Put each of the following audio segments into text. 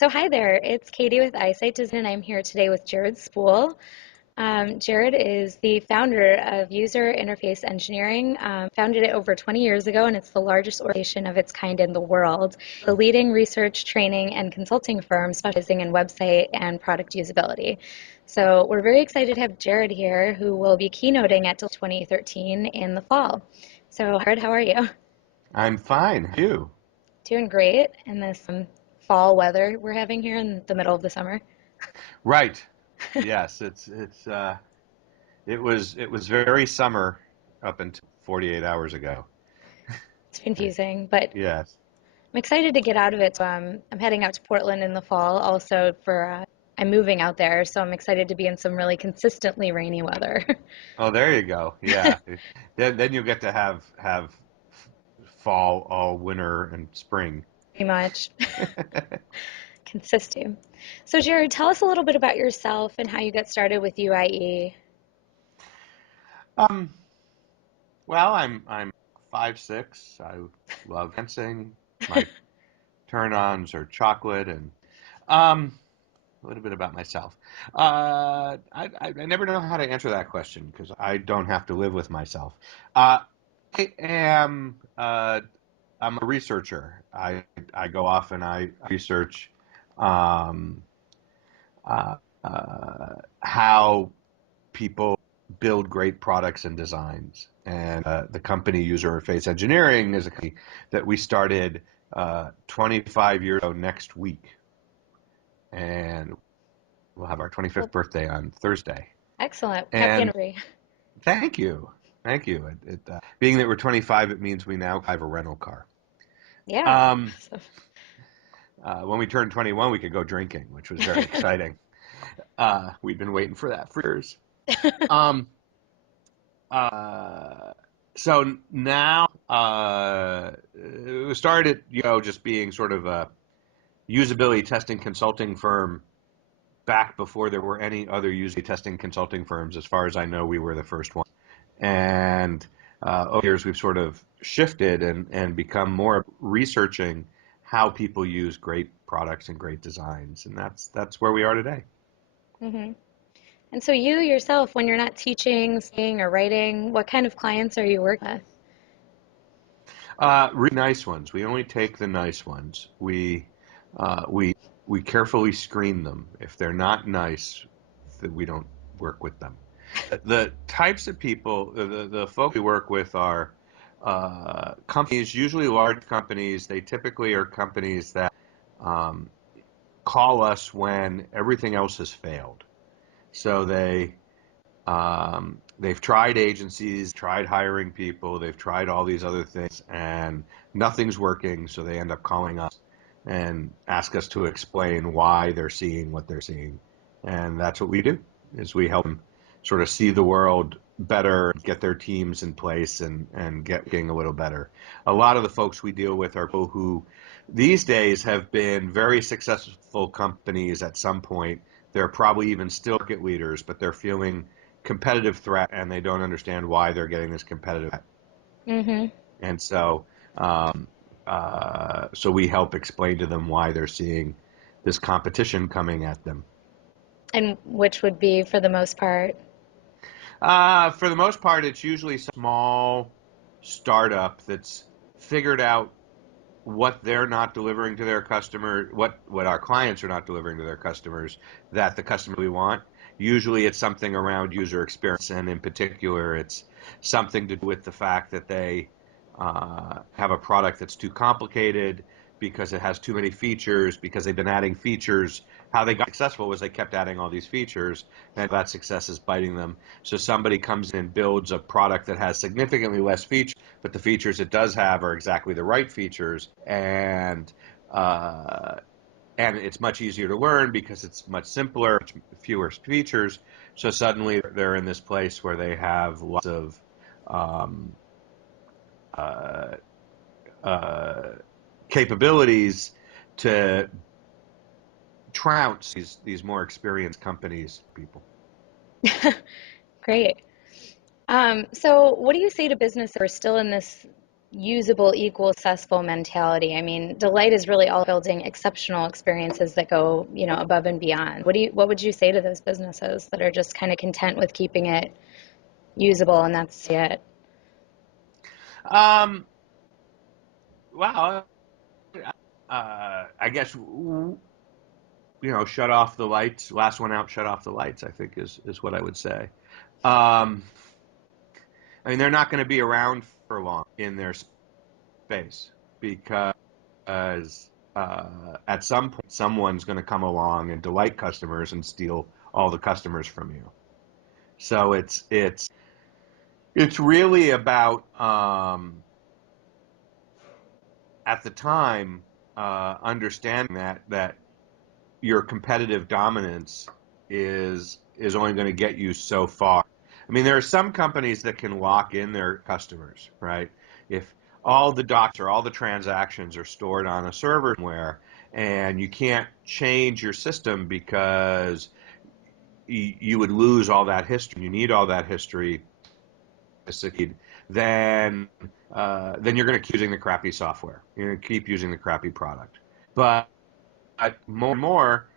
So hi there, it's Katie with Eyesight Design, and I'm here today with Jared Spool. Jared is the founder of User Interface Engineering, founded it over 20 years ago, and it's the largest organization of its kind in the world, the leading research, training, and consulting firm specializing in website and product usability. So we're very excited to have Jared here, who will be keynoting at 2013 in the fall. So Jared, how are you? I'm fine. How are you? Doing great in this fall weather we're having here in the middle of the summer. Right. Yes, it was very summer up until 48 hours ago. It's confusing, but Yes. I'm excited to get out of it. So I'm heading out to Portland in the fall also I'm moving out there, so I'm excited to be in some really consistently rainy weather. Oh, there you go. Yeah. Then you'll get to have fall all winter and spring. Pretty much consistent. So Jared, tell us a little bit about yourself and how you got started with UIE. Um, well, I'm 5'6". I love dancing. My turn-ons are chocolate and um a little bit about myself. I never know how to answer that question because I don't have to live with myself. Uh, I am I'm a researcher. I go off and I research um, uh, how people build great products and designs. And the company User Interface Engineering is a company that we started 25 years ago next week, and we'll have our Well, 25th birthday on Thursday. excellent. Happy And anniversary. thank you. Thank you. Being that we're 25, it means we now have a rental car. Yeah. Um, So, when we turned 21, we could go drinking, which was very exciting. We'd been waiting for that for years. Um, uh, so now it started, just being sort of a usability testing consulting firm back before there were any other usability testing consulting firms. As far as I know, we were the first one. And over the years, we've sort of shifted and become more researching how people use great products and great designs, and that's where we are today. hmm And so you yourself, when you're not teaching, singing, or writing, what kind of clients are you working with? Really nice ones. We only take the nice ones. We carefully screen them. If they're not nice, that we don't work with them. The types of people, the folks we work with are companies, usually large companies. They typically are companies that um, call us when everything else has failed. So they've tried agencies, tried hiring people, they've tried all these other things, and nothing's working. So they end up calling us and ask us to explain why they're seeing what they're seeing, and that's what we do. Is we help them sort of see the world better, get their teams in place, and getting a little better. A lot of the folks we deal with are people who these days have been very successful companies at some point. They're probably even still market leaders, but they're feeling competitive threat and they don't understand why they're getting this competitive threat. hmm And um, so we help explain to them why they're seeing this competition coming at them. And which would be, for the most part, For the most part, it's usually some small startup that's figured out what they're not delivering to their customer, what our clients are not delivering to their customers that the customer we want. Usually it's something around user experience, and in particular, it's something to do with the fact that they have a product that's too complicated because it has too many features, because they've been adding features. How they got successful was they kept adding all these features, and that success is biting them. So somebody comes in and builds a product that has significantly less features, but the features it does have are exactly the right features, uh, and it's much easier to learn because it's much simpler, much fewer features. So suddenly they're in this place where they have lots of um, uh, uh, capabilities to trounce these more experienced companies, people. great. So what do you say to businesses who are still in this usable equals successful mentality. I mean, delight is really all building exceptional experiences that go, above and beyond. What would you say to those businesses that are just kind of content with keeping it usable and that's it? Um, well, I guess shut off the lights. Last one out, shut off the lights. I think is what I would say. Um, I mean, they're not going to be around for long in their space because at some point someone's going to come along and delight customers and steal all the customers from you. So it's really about at the time understanding that your competitive dominance is only going to get you so far. I mean, there are some companies that can lock in their customers, right? If all the docs or all the transactions are stored on a server somewhere and you can't change your system because you would lose all that history, you need all that history to succeed, then then you're going to keep using the crappy software. You're going to keep using the crappy product. But more and more,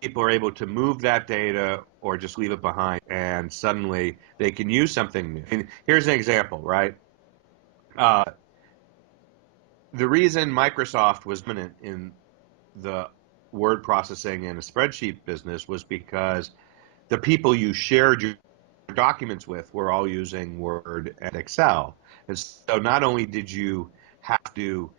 people are able to move that data or just leave it behind, and suddenly they can use something new. And here's an example, right? Uh, the reason Microsoft was dominant in the word processing and a spreadsheet business was because the people you shared your documents with were all using Word and Excel. And so not only did you have to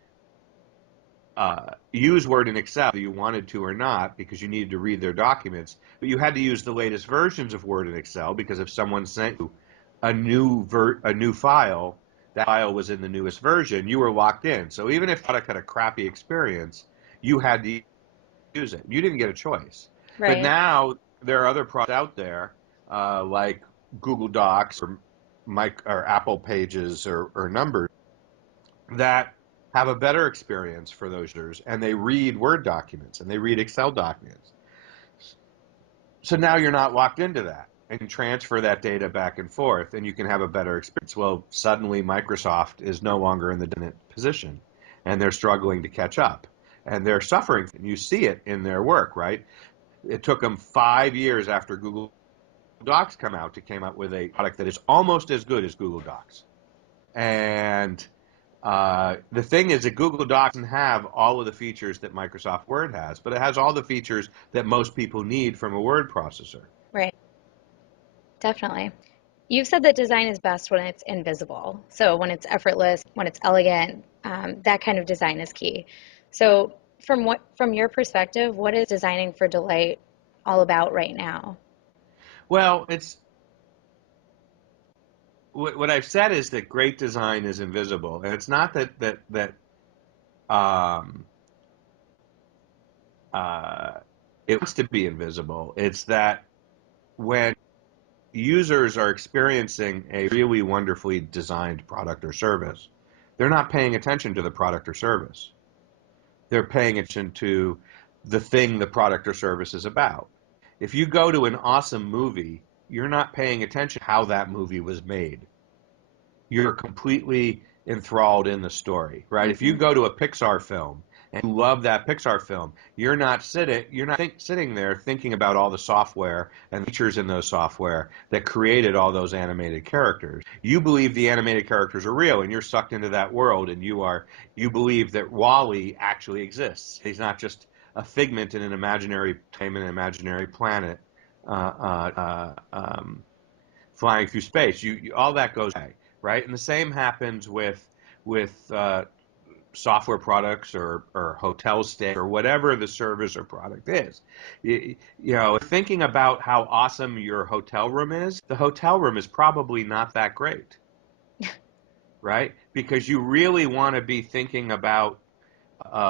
use Word and Excel whether you wanted to or not because you needed to read their documents, but you had to use the latest versions of Word and Excel because if someone sent you a new file, that file was in the newest version, you were locked in. So even if the product had a crappy experience, you had to use it. You didn't get a choice. But Right. now there are other products out there like Google Docs or Apple Pages or Numbers that have a better experience for those users, and they read Word documents and they read Excel documents. So now you're not locked into that and can transfer that data back and forth and you can have a better experience. Well, suddenly Microsoft is no longer in the dominant position and they're struggling to catch up and they're suffering. And you see it in their work, right? It took them 5 years after Google Docs came out with a product that is almost as good as Google Docs. And the thing is that Google Docs doesn't have all of the features that Microsoft Word has, but it has all the features that most people need from a word processor. Right. Definitely. You've said that design is best when it's invisible. So when it's effortless, when it's elegant, that kind of design is key. So from your perspective, what is designing for delight all about right now? Well, it's what I've said is that great design is invisible, and it's not that um, uh, it wants to be invisible. It's that when users are experiencing a really wonderfully designed product or service, they're not paying attention to the product or service. They're paying attention to the thing the product or service is about. If you go to an awesome movie, you're not paying attention to how that movie was made. You're completely enthralled in the story, right? If you Hmm. go to a Pixar film and you love that Pixar film, you're not sitting there thinking about all the software and features in those software that created all those animated characters. You believe the animated characters are real and you're sucked into that world and you believe that Wally actually exists. He's not just a figment in an imaginary time, an imaginary planet. Uh, uh, um, Flying through space. All that goes away, right? And the same happens with software products or hotel stay or whatever the service or product is. Thinking about how awesome your hotel room is, the hotel room is probably not that great, right? Because you really want to be thinking about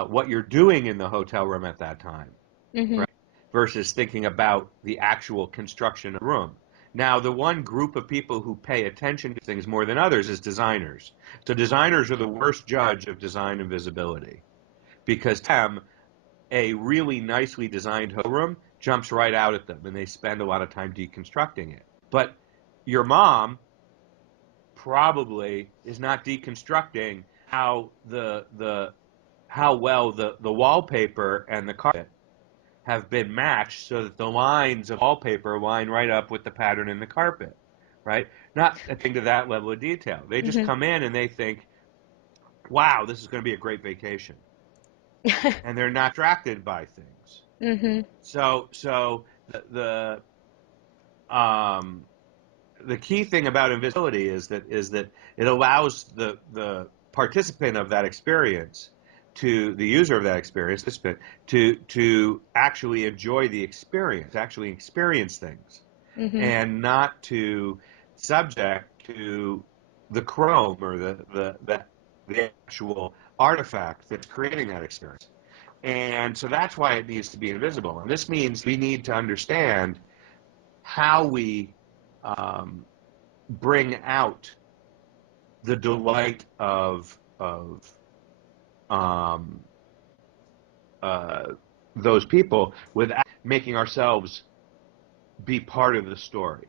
what you're doing in the hotel room at that time, Hmm. right? Versus thinking about the actual construction of the room. Now, the one group of people who pay attention to things more than others is designers. So designers are the worst judge of design and visibility because to them, a really nicely designed hotel room jumps right out at them and they spend a lot of time deconstructing it. But your mom probably is not deconstructing how how well the wallpaper and the carpet have been matched so that the lines of wallpaper line right up with the pattern in the carpet, right? Not attending to that level of detail. They just Hmm. come in and they think, wow, this is going to be a great vacation. And they're not distracted by things. Hmm. So um, the key thing about invisibility is that it allows the participant of that experience to the user of that experience to actually enjoy the experience, actually experience things, Hmm. and not to subject to the chrome or the actual artifact that's creating that experience. And so that's why it needs to be invisible. And this means we need to understand how we um, bring out the delight of um, uh, those people without making ourselves be part of the story.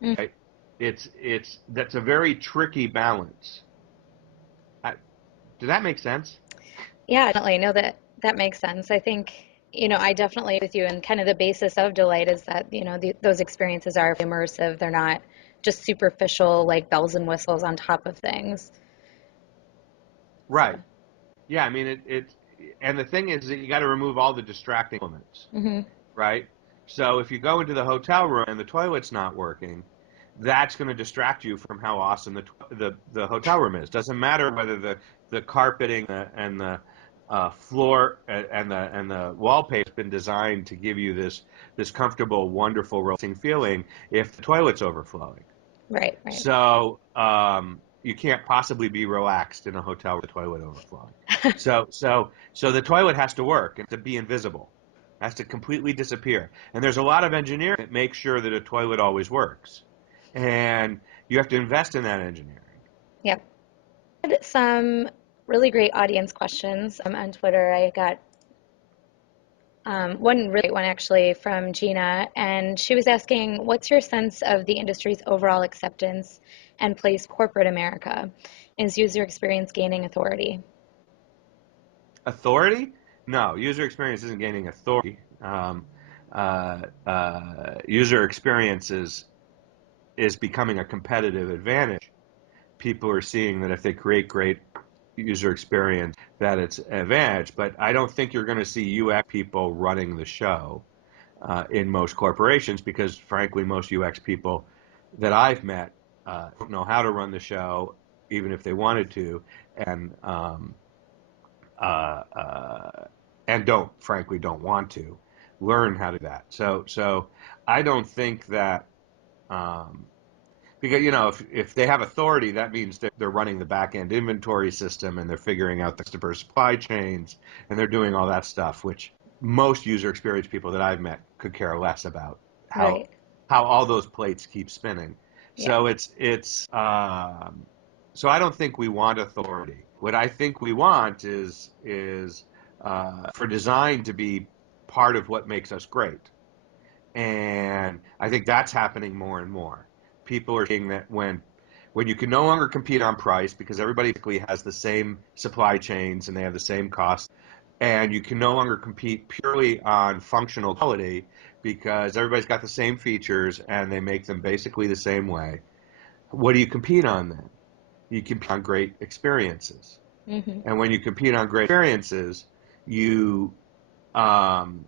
Right? It's that's a very tricky balance. I, does that make sense? Yeah, definitely. No, that makes sense. I think, I definitely agree with you. And kind of the basis of delight is that, those experiences are immersive. They're not just superficial, like bells and whistles on top of things. So, Right. Yeah. I mean, and the thing is that you got to remove all the distracting elements. hmm. Right? So if you go into the hotel room and the toilet's not working, that's going to distract you from how awesome the hotel room is. Doesn't matter whether the carpeting and the floor and the wallpaper has been designed to give you this comfortable, wonderful, relaxing feeling if the toilet's overflowing. Right, right. So you can't possibly be relaxed in a hotel with the toilet overflowing. So the toilet has to work and to be invisible, has to completely disappear. And there's a lot of engineering that makes sure that a toilet always works, and you have to invest in that engineering. Yep. Had some really great audience questions on Twitter. I got one really great one actually from Gina, and she was asking, "What's your sense of the industry's overall acceptance and place corporate America? Is user experience gaining authority?" Authority? No, user experience isn't gaining authority. User experience is becoming a competitive advantage. People are seeing that if they create great user experience, that it's an advantage. But I don't think you're going to see UX people running the show in most corporations because, frankly, most UX people that I've met don't know how to run the show, even if they wanted to, and uh, uh, and frankly don't want to learn how to do that. So I don't think that um, because if they have authority, that means they're running the back end inventory system and they're figuring out the customer supply chains and they're doing all that stuff, which most user experience people that I've met could care less about Right. how all those plates keep spinning. Yeah. So so I don't think we want authority. What I think we want is for design to be part of what makes us great. And I think that's happening more and more. People are seeing that when you can no longer compete on price because everybody basically has the same supply chains and they have the same costs, and you can no longer compete purely on functional quality because everybody's got the same features and they make them basically the same way. What do you compete on then? You compete on great experiences. Hmm. And when you compete on great experiences, you um,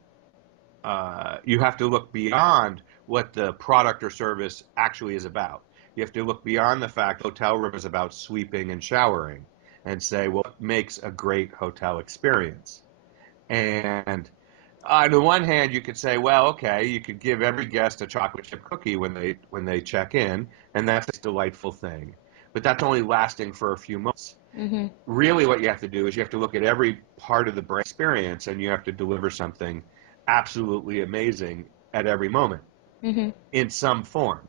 you have to look beyond what the product or service actually is about. You have to look beyond the fact the hotel room is about sweeping and showering and say, well, what makes a great hotel experience? And on the one hand, you could say, well, okay, you could give every guest a chocolate chip cookie when they check in, and that's a delightful thing. But that's only lasting for a few months. Hmm. Really, what you have to do is you have to look at every part of the brand experience, and you have to deliver something absolutely amazing at every moment Hmm. in some form.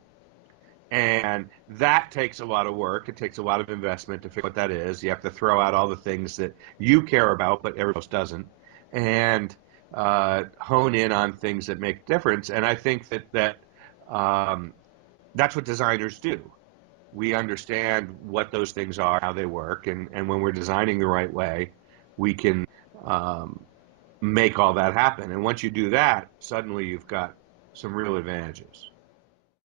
And that takes a lot of work. It takes a lot of investment to figure out what that is. You have to throw out all the things that you care about, but everybody else doesn't, and hone in on things that make a difference. And I think that um, that's what designers do. we understand what those things are, how they work, and when we're designing the right way, we can um, make all that happen. And once you do that, suddenly you've got some real advantages.